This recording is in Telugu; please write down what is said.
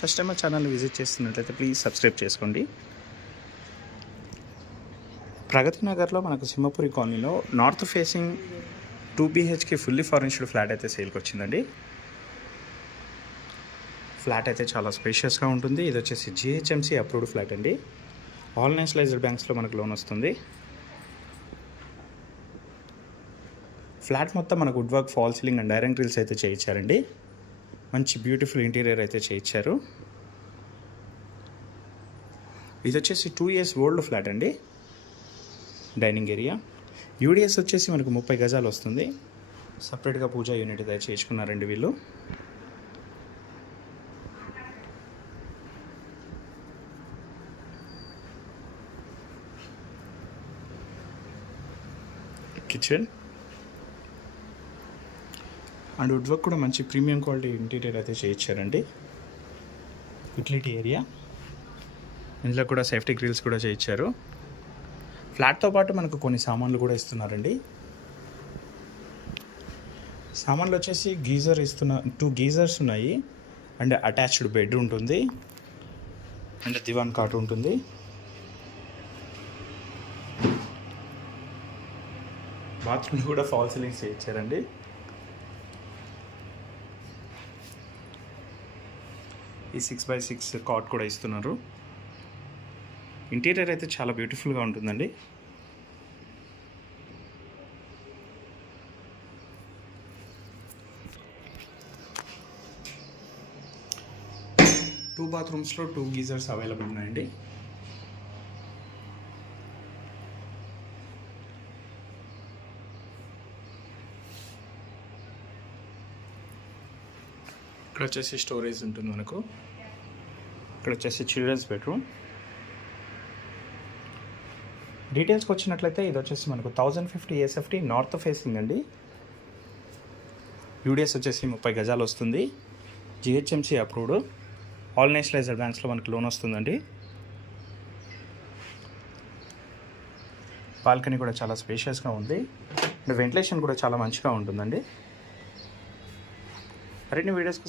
ఫస్ట్ టైం మా ఛానల్ని విజిట్ చేస్తున్నట్లయితే ప్లీజ్ సబ్స్క్రైబ్ చేసుకోండి. ప్రగతి నగర్లో మనకు సింహపురి కాలనీలో north facing 2 BHK fully furnished flat అయితే సేల్కి వచ్చిందండి. ఫ్లాట్ అయితే చాలా స్పేషియస్గా ఉంటుంది. ఇది వచ్చేసి GHMC అప్రూవ్డ్ ఫ్లాట్ అండి. ఆల్ నేషనలైజ్డ్ బ్యాంక్స్లో మనకు లోన్ వస్తుంది. ఫ్లాట్ మొత్తం మనకు wood work, false ceiling and iron grills అయితే చేయించారండి. మంచి బ్యూటిఫుల్ ఇంటీరియర్ అయితే చేయించారు. ఇది వచ్చేసి 2 years ఓల్డ్ ఫ్లాట్ అండి. డైనింగ్ ఏరియా UDS వచ్చేసి మనకు 30 గజాలు వస్తుంది. సపరేట్గా పూజా యూనిట్ అయితే చేయించుకున్నారండి వీళ్ళు. కిచెన్ అండ్ వుడ్ వర్క్ కూడా మంచి ప్రీమియం క్వాలిటీ ఇంటీరియర్ అయితే చేయించారండి. యూటిలిటీ ఏరియా, ఇందులో కూడా సేఫ్టీ గ్రిల్స్ కూడా చేయించారు. ఫ్లాట్తో పాటు మనకు కొన్ని సామాన్లు కూడా ఇస్తున్నారండి. సామాన్లు వచ్చేసి గీజర్ 2 గీజర్స్ ఉన్నాయి అండ్ అటాచ్డ్ బెడ్ ఉంటుంది అండ్ దివాన్ కాట్ ఉంటుంది. బాత్రూమ్ కూడా ఫాల్ సీలింగ్స్ చేయించారండి. ఈ 6x6 కాట్ కూడా ఇస్తున్నారు. ఇంటీరియర్ అయితే చాలా బ్యూటిఫుల్గా ఉంటుందండి. టూ బాత్రూమ్స్లో 2 గీజర్స్ అవైలబుల్ ఉన్నాయండి. ఇక్కడ వచ్చేసి స్టోరేజ్ ఉంటుంది మనకు. ఇక్కడ వచ్చేసి చిల్డ్రన్స్ బెడ్రూమ్. డీటెయిల్స్కి వచ్చినట్లయితే ఇది వచ్చేసి మనకు 1050 SFT నార్త్ ఫేసింగ్ అండి. UDS వచ్చేసి 30 గజాలు వస్తుంది. GHMC approved. ఆల్ నేషనలైజ్డ్ బ్యాంక్స్లో మనకు లోన్ వస్తుందండి. బాల్కనీ కూడా చాలా స్పేషియస్గా ఉంది అండ్ వెంటిలేషన్ కూడా చాలా మంచిగా ఉంటుందండి. మరిన్ని వీడియోస్